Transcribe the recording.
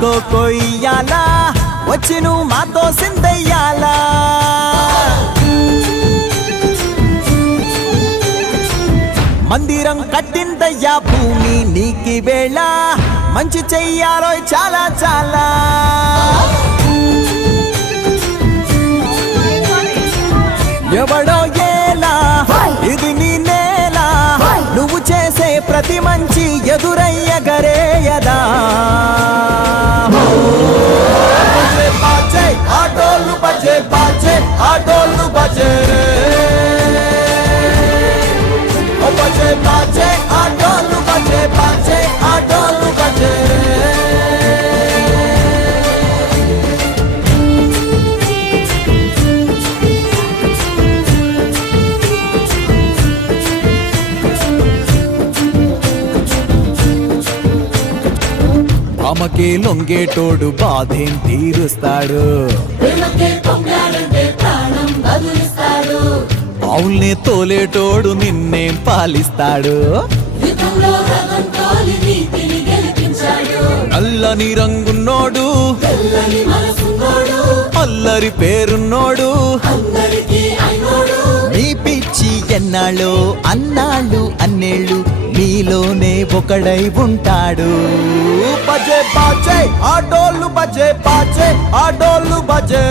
కొయ్యాలా వచ్చి నువ్వు మాతో సిందయ్యాలా మందిరం కట్టిందయ్యా భూమి నీకి వేళ మంచి చెయ్యాలో చాలా చాలా ఎవడో ఏలా ఇది నీ నేల నువ్వు చేసే ప్రతి మంచి ఎదురయ్యగరేయదా ఆటోళ్ళు బజే బాజే ఆటోళ్ళు బజే బజే బాజే ఆటోళ్ళు బజే బాజే ఆటోళ్ళు బజే ఆమెకే లొంగేటోడు బాధేం తీరుస్తాడు అవుల్నే తోలేటోడు నిన్నేం పాలిస్తాడు నల్లని రంగున్నోడు అల్లరి పేరున్నోడు నీ పిచ్చి ఎన్నాళ్ళు అన్నాళ్ళు అన్నేళ్ళు మీలోనే ఒకడై ఉంటాడు బజే బాజే ఆటోళ్ళు బజే బాజే ఆటోళ్ళు బజే